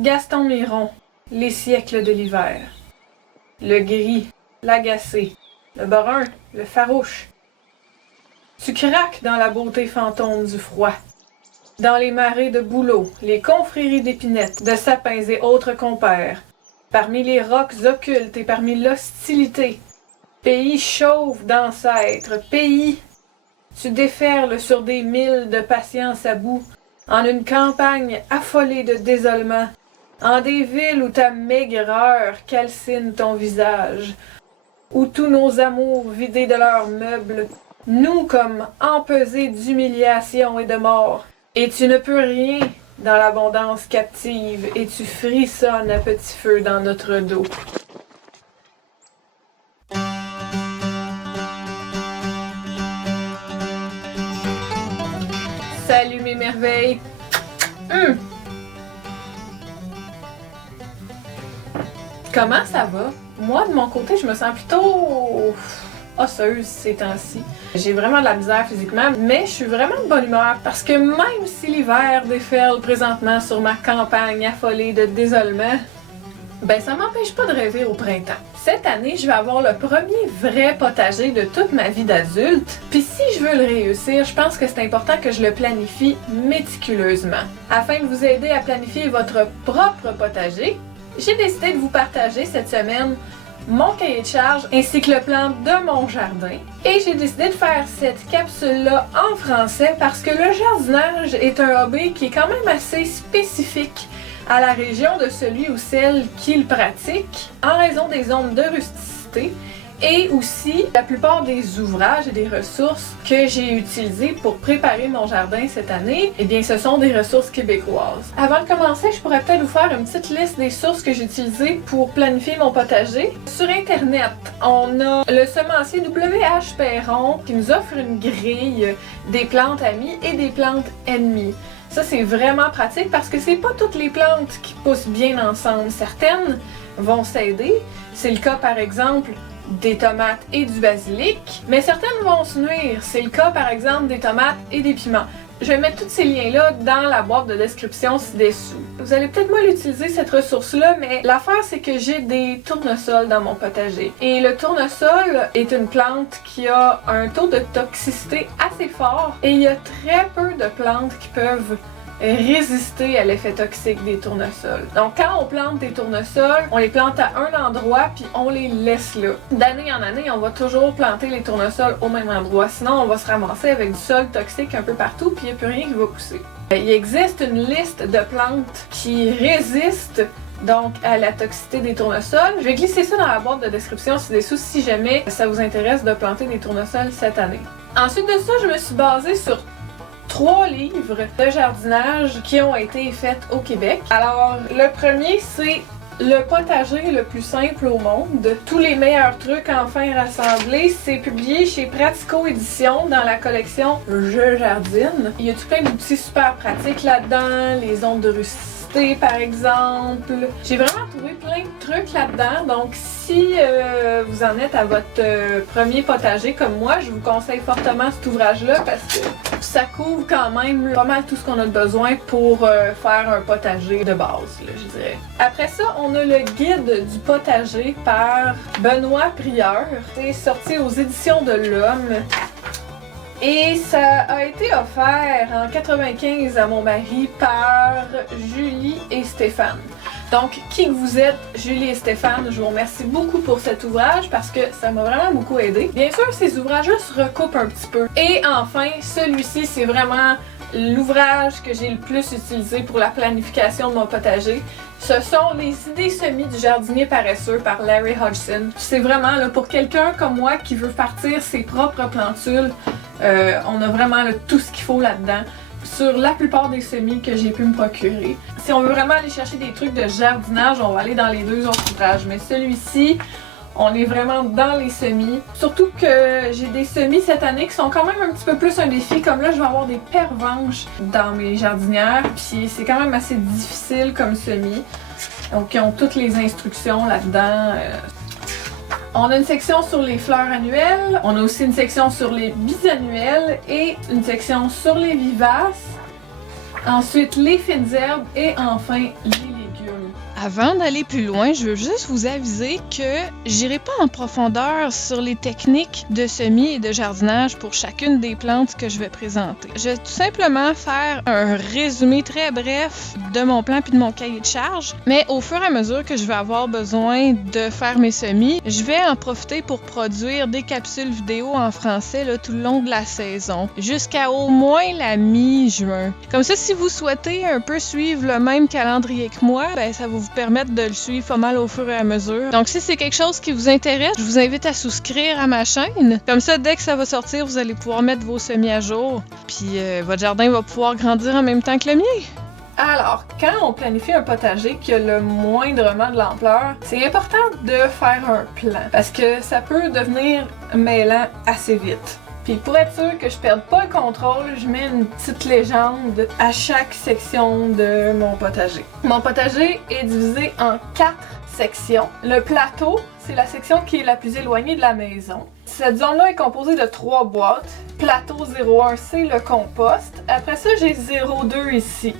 Gaston Miron, Les siècles de l'hiver. Le gris, l'agacé, le brun, le farouche. Tu craques dans la beauté fantôme du froid. Dans les marées de bouleaux, les confréries d'épinettes, de sapins et autres compères. Parmi les rocs occultes et parmi l'hostilité. Pays chauve d'ancêtres, pays. Tu déferles sur des milles de patience à bout, en une campagne affolée de désolement, en des villes où ta maigreur calcine ton visage, où tous nos amours vidés de leurs meubles, nous comme empesés d'humiliation et de mort. Et tu ne peux rien dans l'abondance captive, et tu frissonnes à petit feu dans notre dos. Salut mes merveilles! Comment ça va? Moi, de mon côté, je me sens plutôt osseuse ces temps-ci. J'ai vraiment de la misère physiquement, mais je suis vraiment de bonne humeur parce que même si l'hiver déferle présentement sur ma campagne affolée de désolement, ben ça m'empêche pas de rêver au printemps. Cette année, je vais avoir le premier vrai potager de toute ma vie d'adulte. Puis si je veux le réussir, je pense que c'est important que je le planifie méticuleusement. Afin de vous aider à planifier votre propre potager, j'ai décidé de vous partager cette semaine mon cahier de charge ainsi que le plan de mon jardin. Et j'ai décidé de faire cette capsule-là en français parce que le jardinage est un hobby qui est quand même assez spécifique à la région de celui ou celle qui le pratique en raison des zones de rusticité et aussi la plupart des ouvrages et des ressources que j'ai utilisés pour préparer mon jardin cette année, eh bien ce sont des ressources québécoises. Avant de commencer, je pourrais peut-être vous faire une petite liste des sources que j'ai utilisées pour planifier mon potager. Sur internet, on a le semencier WH Perron qui nous offre une grille des plantes amies et des plantes ennemies. Ça, c'est vraiment pratique parce que c'est pas toutes les plantes qui poussent bien ensemble. Certaines vont s'aider. C'est le cas, par exemple, des tomates et du basilic, mais certaines vont se nuire. C'est le cas, par exemple, des tomates et des piments. Je vais mettre tous ces liens-là dans la boîte de description ci-dessous. Vous allez peut-être mal utiliser cette ressource-là, mais l'affaire, c'est que j'ai des tournesols dans mon potager. Et le tournesol est une plante qui a un taux de toxicité assez fort et il y a très peu de plantes qui peuvent résister à l'effet toxique des tournesols. Donc quand on plante des tournesols, on les plante à un endroit puis on les laisse là. D'année en année, on va toujours planter les tournesols au même endroit, sinon on va se ramasser avec du sol toxique un peu partout puis il n'y a plus rien qui va pousser. Il existe une liste de plantes qui résistent donc à la toxicité des tournesols. Je vais glisser ça dans la boîte de description ci-dessous si jamais ça vous intéresse de planter des tournesols cette année. Ensuite de ça, je me suis basée sur 3 livres de jardinage qui ont été faits au Québec. Alors, le premier, c'est Le potager le plus simple au monde. Tous les meilleurs trucs enfin rassemblés. C'est publié chez Pratico Éditions dans la collection Je jardine. Il y a tout plein d'outils super pratiques là-dedans, les ondes de rusticité par exemple. J'ai vraiment trouvé plein de trucs là-dedans. Donc si vous en êtes à votre premier potager comme moi, je vous conseille fortement cet ouvrage-là parce que ça couvre quand même pas mal tout ce qu'on a besoin pour faire un potager de base, là, je dirais. Après ça, on a le guide du potager par Benoît Prieur. C'est sorti aux éditions de l'Homme. Et ça a été offert en 95 à mon mari par Julie et Stéphane. Donc, qui que vous êtes, Julie et Stéphane, je vous remercie beaucoup pour cet ouvrage parce que ça m'a vraiment beaucoup aidé. Bien sûr, ces ouvrages-là se recoupent un petit peu. Et enfin, celui-ci, c'est vraiment l'ouvrage que j'ai le plus utilisé pour la planification de mon potager. Ce sont les idées semis du jardinier paresseux par Larry Hodgson. C'est vraiment là, pour quelqu'un comme moi qui veut partir ses propres plantules, on a vraiment là, tout ce qu'il faut là-dedans sur la plupart des semis que j'ai pu me procurer. Si on veut vraiment aller chercher des trucs de jardinage, on va aller dans les 2 autres ouvrages. Mais celui-ci, on est vraiment dans les semis. Surtout que j'ai des semis cette année qui sont quand même un petit peu plus un défi. Comme là, je vais avoir des pervenches dans mes jardinières. Puis c'est quand même assez difficile comme semis. Donc, ils ont toutes les instructions là-dedans. On a une section sur les fleurs annuelles. On a aussi une section sur les bisannuelles et une section sur les vivaces. Ensuite, les fines herbes et enfin les légumes. Avant d'aller plus loin, je veux juste vous aviser que j'irai pas en profondeur sur les techniques de semis et de jardinage pour chacune des plantes que je vais présenter. Je vais tout simplement faire un résumé très bref de mon plan puis de mon cahier de charge, mais au fur et à mesure que je vais avoir besoin de faire mes semis, je vais en profiter pour produire des capsules vidéo en français là, tout le long de la saison, jusqu'à au moins la mi-juin. Comme ça, si vous souhaitez un peu suivre le même calendrier que moi, ben ça va vous permettre de le suivre pas mal au fur et à mesure. Donc si c'est quelque chose qui vous intéresse, je vous invite à souscrire à ma chaîne. Comme ça, dès que ça va sortir, vous allez pouvoir mettre vos semis à jour. Puis votre jardin va pouvoir grandir en même temps que le mien. Alors, quand on planifie un potager qui a le moindrement de l'ampleur, c'est important de faire un plan parce que ça peut devenir mêlant assez vite. Puis pour être sûr que je perde pas le contrôle, je mets une petite légende à chaque section de mon potager. Mon potager est divisé en 4 sections. Le plateau, c'est la section qui est la plus éloignée de la maison. Cette zone-là est composée de 3 boîtes. Plateau 01, c'est le compost. Après ça, j'ai 02 ici.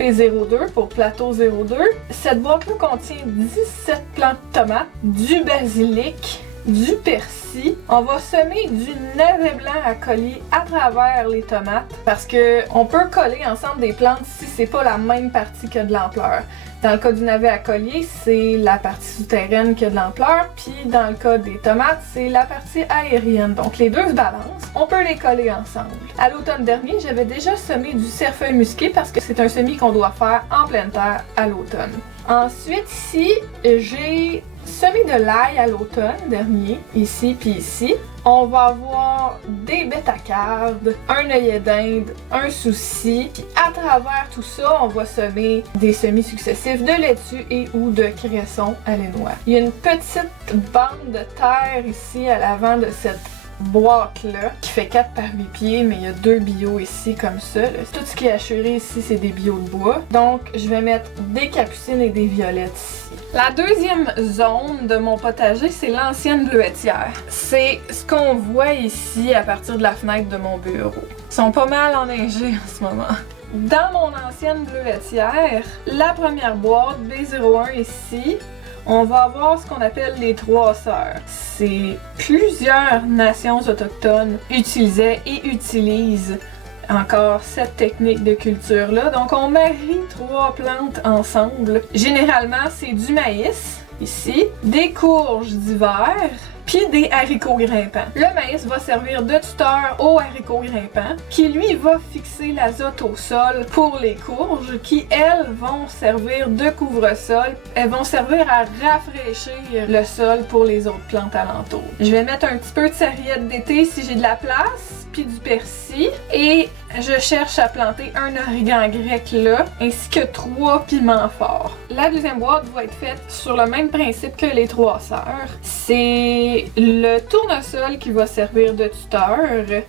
P02 pour plateau 02. Cette boîte-là contient 17 plantes de tomates, du basilic, du persil. On va semer du navet blanc à collier à travers les tomates parce que on peut coller ensemble des plantes si c'est pas la même partie qui a de l'ampleur. Dans le cas du navet à collier, c'est la partie souterraine qui a de l'ampleur, puis dans le cas des tomates, c'est la partie aérienne. Donc les deux se balancent, on peut les coller ensemble. À l'automne dernier, j'avais déjà semé du cerfeuil musqué parce que c'est un semis qu'on doit faire en pleine terre à l'automne. Ensuite, ici, j'ai semé de l'ail à l'automne dernier, ici puis ici. On va avoir des bétacardes, un œillet d'Inde, un souci. Puis à travers tout ça, on va semer des semis successifs de laitue et ou de cresson alénois. Il y a une petite bande de terre ici à l'avant de cette boîte-là qui fait 4 par 8 pieds, mais il y a 2 bio ici comme ça. Là. Tout ce qui est assuré ici, c'est des bio de bois. Donc, je vais mettre des capucines et des violettes ici. La deuxième zone de mon potager, c'est l'ancienne bleuetière. C'est ce qu'on voit ici à partir de la fenêtre de mon bureau. Ils sont pas mal enneigés en ce moment. Dans mon ancienne bleuetière, la première boîte B01 ici, on va avoir ce qu'on appelle les 3 sœurs. C'est plusieurs nations autochtones utilisaient et utilisent encore cette technique de culture-là. Donc on marie 3 plantes ensemble. Généralement, c'est du maïs, ici, des courges d'hiver, puis des haricots grimpants. Le maïs va servir de tuteur aux haricots grimpants, qui lui va fixer l'azote au sol pour les courges, qui elles vont servir de couvre-sol. Elles vont servir à rafraîchir le sol pour les autres plantes alentour. Je vais mettre un petit peu de sarriette d'été si j'ai de la place, puis du persil, et je cherche à planter un origan grec là, ainsi que 3 piments forts. La deuxième boîte va être faite sur le même principe que les 3 sœurs. C'est le tournesol qui va servir de tuteur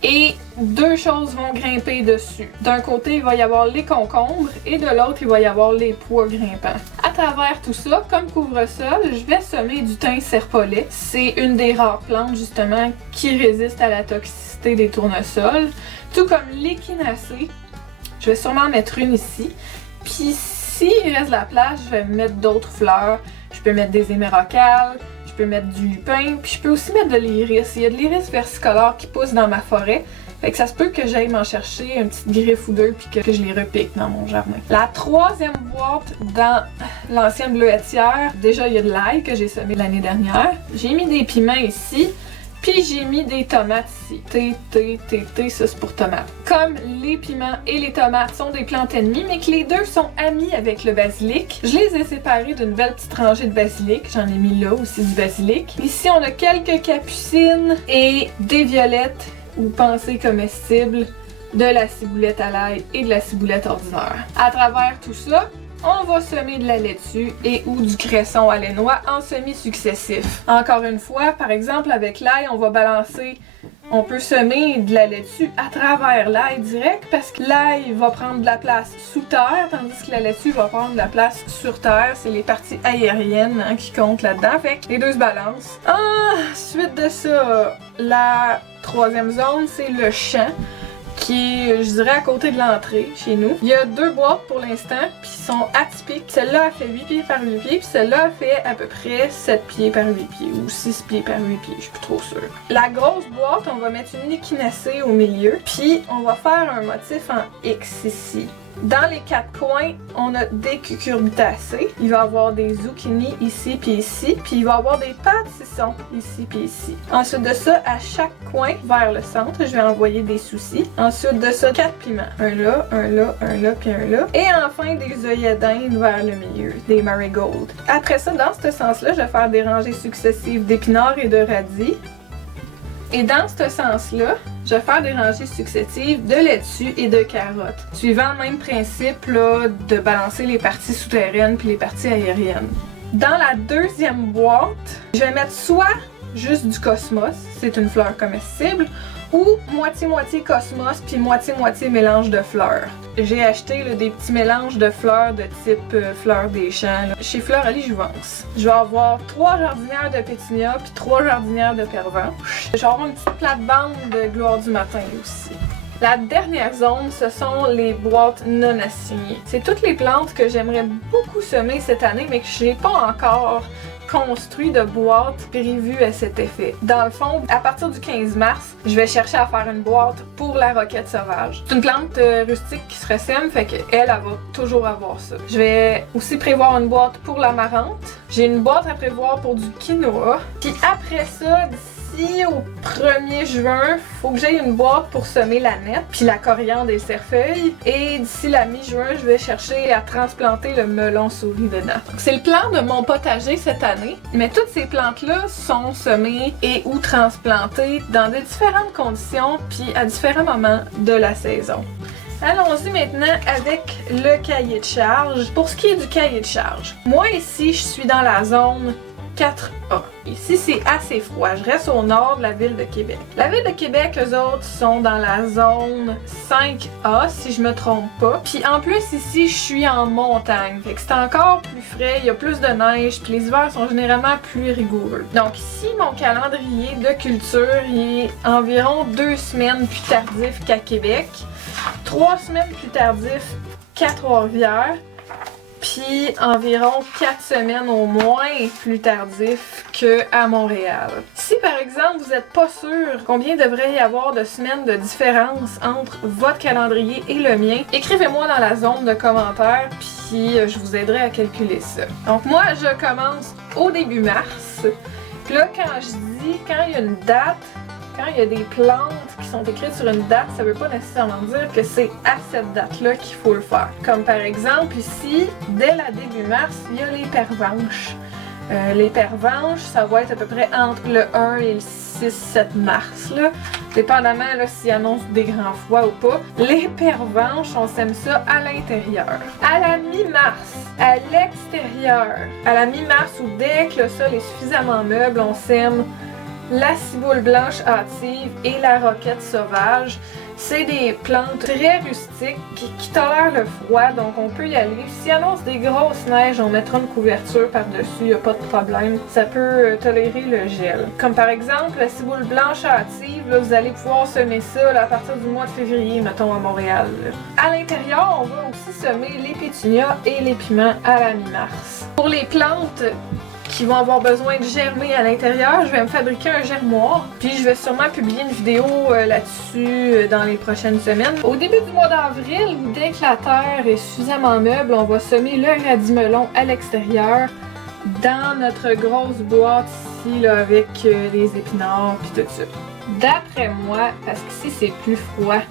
et 2 choses vont grimper dessus. D'un côté, il va y avoir les concombres et de l'autre, il va y avoir les pois grimpants. À travers tout ça, comme couvre-sol, je vais semer du thym serpolet. C'est une des rares plantes justement qui résiste à la toxicité des tournesols. Tout comme l'échinacée, je vais sûrement en mettre une ici. Puis s'il reste de la place, je vais mettre d'autres fleurs. Je peux mettre des émérocales, je peux mettre du lupin, puis je peux aussi mettre de l'iris. Il y a de l'iris versicolore qui pousse dans ma forêt. Fait que ça se peut que j'aille m'en chercher une petite griffe ou deux puis que je les repique dans mon jardin. La troisième boîte dans l'ancienne bleuetière, déjà il y a de l'ail que j'ai semé l'année dernière. J'ai mis des piments ici. Puis j'ai mis des tomates ici. Ça c'est pour tomates. Comme les piments et les tomates sont des plantes ennemies, mais que les deux sont amis avec le basilic, je les ai séparés d'une belle petite rangée de basilic. J'en ai mis là aussi du basilic. Ici on a quelques capucines et des violettes ou pensées comestibles, de la ciboulette à l'ail et de la ciboulette ordinaire. À travers tout ça, on va semer de la laitue et ou du cresson alénois en semis successifs. Encore une fois, par exemple avec l'ail, on va balancer, on peut semer de la laitue à travers l'ail direct parce que l'ail va prendre de la place sous terre, tandis que la laitue va prendre de la place sur terre. C'est les parties aériennes qui comptent là-dedans. Fait que les deux se balancent. Ensuite de ça, la troisième zone, c'est le champ, qui est, je dirais, à côté de l'entrée chez nous. Il y a 2 boîtes pour l'instant, puis ils sont atypiques. Celle-là a fait 8 pieds par 8 pieds, puis celle-là a fait à peu près 7 pieds par 8 pieds, ou 6 pieds par 8 pieds, je suis plus trop sûre. La grosse boîte, on va mettre une échinacée au milieu, puis on va faire un motif en X ici. Dans les 4 coins, on a des cucurbitacées. Il va y avoir des zucchini ici puis ici. Puis il va y avoir des pâtes citron ici puis ici. Ensuite de ça, à chaque coin vers le centre, je vais envoyer des soucis. Ensuite de ça, 4 piments. Un là, un là, un là puis un là. Et enfin, des œillets d'Inde vers le milieu, des marigolds. Après ça, dans ce sens-là, je vais faire des rangées successives d'épinards et de radis. Et dans ce sens-là, je vais faire des rangées successives de laitue et de carottes, suivant le même principe là, de balancer les parties souterraines puis les parties aériennes. Dans la deuxième boîte, je vais mettre soit juste du cosmos, c'est une fleur comestible, ou moitié-moitié cosmos puis moitié-moitié mélange de fleurs. J'ai acheté là, des petits mélanges de fleurs de type fleurs des champs là, chez Floralie Jouvence. Je vais avoir 3 jardinières de pétunia puis 3 jardinières de pervenche. Je vais avoir une petite plate-bande de gloire du matin aussi. La dernière zone, ce sont les boîtes non assignées. C'est toutes les plantes que j'aimerais beaucoup semer cette année, mais que je n'ai pas encore construit de boîte prévue à cet effet. Dans le fond, à partir du 15 mars, je vais chercher à faire une boîte pour la roquette sauvage. C'est une plante rustique qui se ressème, fait qu'elle va toujours avoir ça. Je vais aussi prévoir une boîte pour l'amarante. J'ai une boîte à prévoir pour du quinoa. Puis après ça, d'ici au 1er juin, faut que j'aie une boîte pour semer la nette, puis la coriandre et le cerfeuil. Et d'ici la mi-juin, je vais chercher à transplanter le melon souris dedans. C'est le plan de mon potager cette année, mais toutes ces plantes-là sont semées et ou transplantées dans de différentes conditions, puis à différents moments de la saison. Allons-y maintenant avec le cahier de charge. Pour ce qui est du cahier de charge, moi ici, je suis dans la zone 4A. Ici, c'est assez froid. Je reste au nord de la ville de Québec. La ville de Québec, eux autres, sont dans la zone 5A, si je me trompe pas. Puis en plus, ici, je suis en montagne. Fait que c'est encore plus frais, il y a plus de neige, puis les hivers sont généralement plus rigoureux. Donc ici, mon calendrier de culture, il est environ 2 semaines plus tardif qu'à Québec, 3 semaines plus tardif qu'à Trois-Rivières, puis environ 4 semaines au moins plus tardif qu'à Montréal. Si par exemple vous n'êtes pas sûr combien devrait y avoir de semaines de différence entre votre calendrier et le mien, écrivez-moi dans la zone de commentaires puis je vous aiderai à calculer ça. Donc moi je commence au début mars. Puis là quand je dis quand il y a une date, quand il y a des plantes qui sont écrites sur une date, ça veut pas nécessairement dire que c'est à cette date-là qu'il faut le faire. Comme par exemple ici, dès la début mars, il y a les pervenches. Les pervenches, ça va être à peu près entre le 1 et le 6-7 mars, là, dépendamment s'ils annoncent des grands froids ou pas. Les pervenches, on sème ça à l'intérieur. À la mi-mars, à l'extérieur, à la mi-mars ou dès que le sol est suffisamment meuble, on sème la ciboule blanche hâtive et la roquette sauvage. C'est des plantes très rustiques qui tolèrent le froid, donc on peut y aller. S'il annonce des grosses neiges, on mettra une couverture par-dessus, il n'y a pas de problème. Ça peut tolérer le gel. Comme par exemple, la ciboule blanche hâtive, là, vous allez pouvoir semer ça là, à partir du mois de février, mettons à Montréal. Là. À l'intérieur, on va aussi semer les pétunias et les piments à la mi-mars. Pour les plantes qui vont avoir besoin de germer à l'intérieur, je vais me fabriquer un germoir, puis je vais sûrement publier une vidéo là-dessus dans les prochaines semaines. Au début du mois d'avril, dès que la terre est suffisamment meuble, on va semer le radis-melon à l'extérieur dans notre grosse boîte ici là, avec les épinards puis tout ça. D'après moi, parce qu'ici c'est plus froid,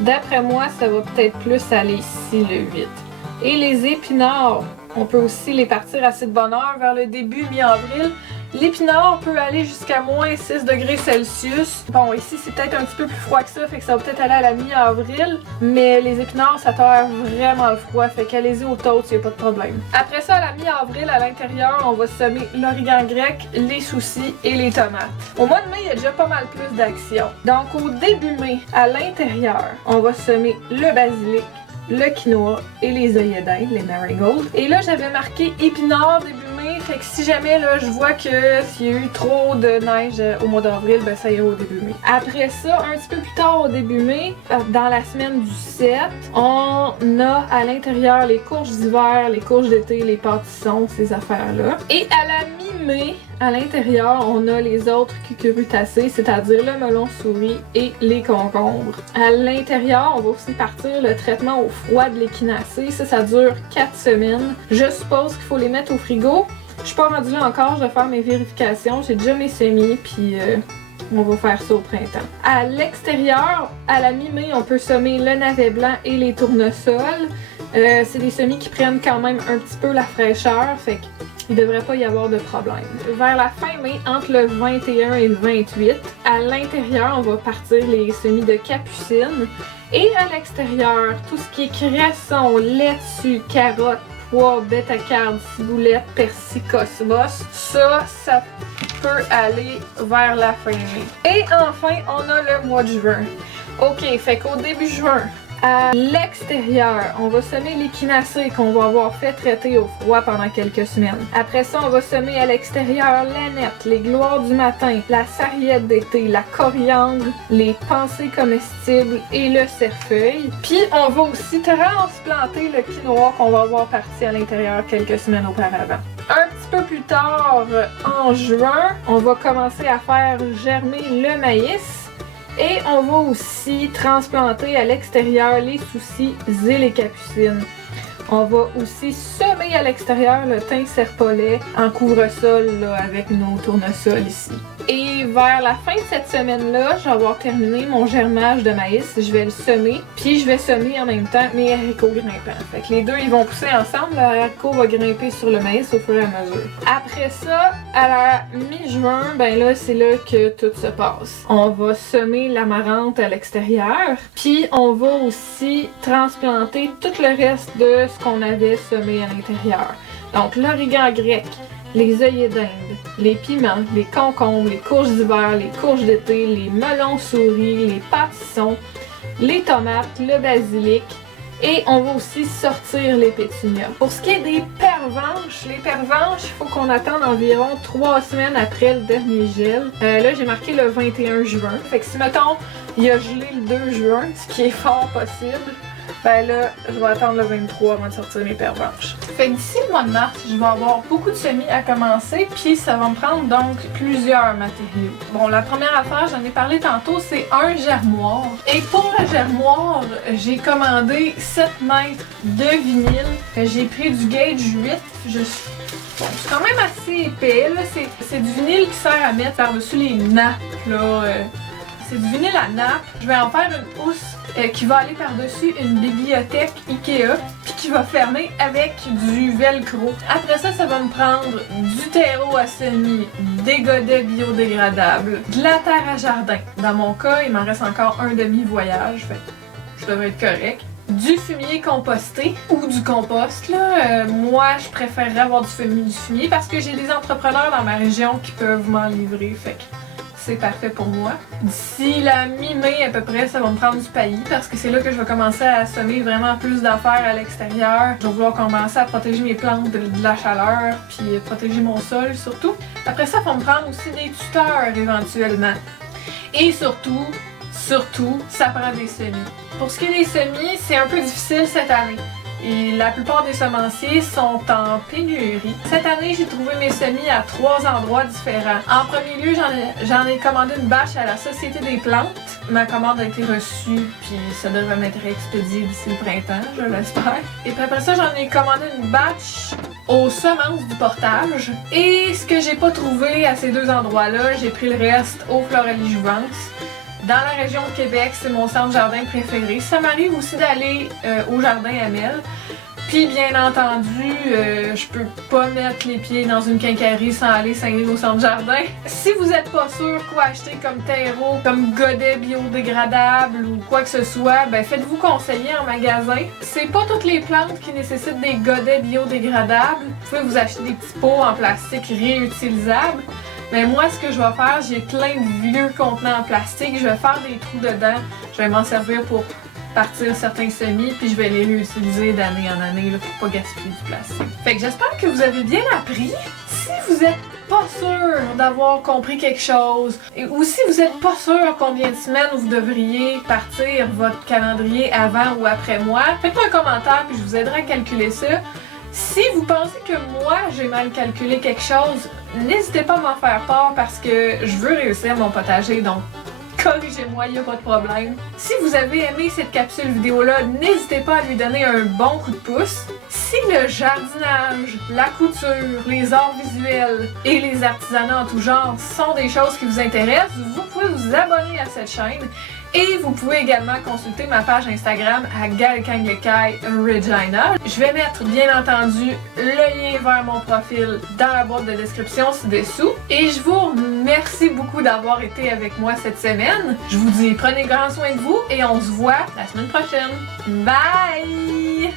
d'après moi ça va peut-être plus aller ici le 8. Et les épinards, on peut aussi les partir assez de bonne heure vers le début mi-avril. L'épinard peut aller jusqu'à moins 6 degrés Celsius. Bon, ici c'est peut-être un petit peu plus froid que ça, fait que ça va peut-être aller à la mi-avril. Mais les épinards, ça tolère vraiment le froid, fait qu'allez-y au toast, il n'y a pas de problème. Après ça, à la mi-avril, à l'intérieur, on va semer l'origan grec, les soucis et les tomates. Au mois de mai, il y a déjà pas mal plus d'action. Donc au début mai, à l'intérieur, on va semer le basilic, le quinoa et les œillets d'Inde, les marigolds. Et là, j'avais marqué épinards début mai, Fait que si jamais là, je vois que s'il y a eu trop de neige au mois d'avril, ben ça ira au début mai. Après ça, un petit peu plus tard au début mai, dans la semaine du 7, on a à l'intérieur les courges d'hiver, les courges d'été, les pâtissons, ces affaires-là. Et à la mi-mai, à l'intérieur, on a les autres cucurbitacées, c'est-à-dire le melon souris et les concombres. À l'intérieur, on va aussi partir le traitement au froid de l'échinacée. Ça dure 4 semaines. Je suppose qu'il faut les mettre au frigo. Je suis pas rendue là encore, je vais faire mes vérifications. J'ai déjà mes semis, puis on va faire ça au printemps. À l'extérieur, à la mi-mai, on peut semer le navet blanc et les tournesols. C'est des semis qui prennent quand même un petit peu la fraîcheur, fait qu'il ne devrait pas y avoir de problème. Vers la fin mai, entre le 21 et le 28, à l'intérieur, on va partir les semis de capucine. Et à l'extérieur, tout ce qui est cresson, laitue, carottes, pois, bêta-carde, ciboulette, persil, cosmos, ça peut aller vers la fin mai. Et enfin, on a le mois de juin. Ok, fait qu'au début juin, à l'extérieur, on va semer l'échinacée qu'on va avoir fait traiter au froid pendant quelques semaines. Après ça, on va semer à l'extérieur l'aneth, les gloires du matin, la sarriette d'été, la coriandre, les pensées comestibles et le cerfeuil. Puis on va aussi transplanter le quinoa qu'on va avoir parti à l'intérieur quelques semaines auparavant. Un petit peu plus tard, en juin, on va commencer à faire germer le maïs. Et on va aussi transplanter à l'extérieur les soucis et les capucines. On va aussi semer à l'extérieur le thym serpolet en couvre-sol là, avec nos tournesols ici. Et vers la fin de cette semaine-là, je vais avoir terminé mon germage de maïs. Je vais le semer, puis je vais semer en même temps mes haricots grimpants. Fait que les deux, ils vont pousser ensemble. Le haricot va grimper sur le maïs au fur et à mesure. Après ça, à la mi-juin, ben là, c'est là que tout se passe. On va semer l'amarante à l'extérieur, puis on va aussi transplanter tout le reste de ce qu'on avait semé à l'intérieur. Donc l'origan grec, les œillets d'Inde, les piments, les concombres, les courges d'hiver, les courges d'été, les melons souris, les pâtissons, les tomates, le basilic et on va aussi sortir les pétunias. Pour ce qui est des pervenches, les pervenches, il faut qu'on attende environ 3 semaines après le dernier gel. Là, j'ai marqué le 21 juin. Fait que si, mettons, il a gelé le 2 juin, ce qui est fort possible, ben là, je vais attendre le 23 avant de sortir mes pervenches. Fait que d'ici le mois de mars, je vais avoir beaucoup de semis à commencer, puis ça va me prendre donc plusieurs matériaux. Bon, la première affaire, j'en ai parlé tantôt, c'est un germoir. Et pour le germoir, j'ai commandé 7 mètres de vinyle. J'ai pris du gauge 8. Bon, c'est quand même assez épais, là. C'est du vinyle qui sert à mettre par-dessus les nappes, là. C'est du vinyle à nappe. Je vais en faire une housse qui va aller par-dessus une bibliothèque Ikea puis qui va fermer avec du velcro. Après ça, ça va me prendre du terreau à semis, des godets biodégradables, de la terre à jardin. Dans mon cas, il m'en reste encore un demi-voyage, fait que je devrais être correct. Du fumier composté ou du compost, là. Moi, je préférerais avoir du fumier parce que j'ai des entrepreneurs dans ma région qui peuvent m'en livrer, fait que c'est parfait pour moi. D'ici la mi-mai à peu près, ça va me prendre du paillis parce que c'est là que je vais commencer à semer vraiment plus d'affaires à l'extérieur. Je vais vouloir commencer à protéger mes plantes de la chaleur puis protéger mon sol surtout. Après ça, il faut me prendre aussi des tuteurs éventuellement. Et surtout, ça prend des semis. Pour ce qui est des semis, c'est un peu difficile cette année. Et la plupart des semenciers sont en pénurie. Cette année, j'ai trouvé mes semis à 3 endroits différents. En premier lieu, j'en ai commandé une bâche à la Société des plantes. Ma commande a été reçue, puis ça devrait m'être expédié d'ici le printemps, je l'espère. Et puis après ça, j'en ai commandé une bâche aux semences du portage. Et ce que j'ai pas trouvé à ces 2 endroits-là, j'ai pris le reste au Floralie Jouvence. Dans la région de Québec, c'est mon centre jardin préféré. Ça m'arrive aussi d'aller au jardin Amel. Puis bien entendu, je peux pas mettre les pieds dans une quincaillerie sans aller s'aigner au centre jardin. Si vous êtes pas sûr quoi acheter comme terreau, comme godet biodégradable ou quoi que ce soit, ben faites-vous conseiller en magasin. C'est pas toutes les plantes qui nécessitent des godets biodégradables. Vous pouvez vous acheter des petits pots en plastique réutilisables. Mais moi, ce que je vais faire, j'ai plein de vieux contenants en plastique. Je vais faire des trous dedans. Je vais m'en servir pour partir certains semis, puis je vais les réutiliser d'année en année là, pour pas gaspiller du plastique. Fait que j'espère que vous avez bien appris. si vous êtes pas sûr d'avoir compris quelque chose, ou si vous êtes pas sûr combien de semaines vous devriez partir votre calendrier avant ou après moi, faites-moi un commentaire puis je vous aiderai à calculer ça. Si vous pensez que moi j'ai mal calculé quelque chose, n'hésitez pas à m'en faire part parce que je veux réussir mon potager, donc corrigez-moi, il n'y a pas de problème. Si vous avez aimé cette capsule vidéo-là, n'hésitez pas à lui donner un bon coup de pouce. Si le jardinage, la couture, les arts visuels et les artisanats en tout genre sont des choses qui vous intéressent, vous pouvez vous abonner à cette chaîne. Et vous pouvez également consulter ma page Instagram à Galkanglikai Regina. Je vais mettre bien entendu le lien vers mon profil dans la boîte de description ci-dessous. Et je vous remercie beaucoup d'avoir été avec moi cette semaine. Je vous dis prenez grand soin de vous et on se voit la semaine prochaine. Bye!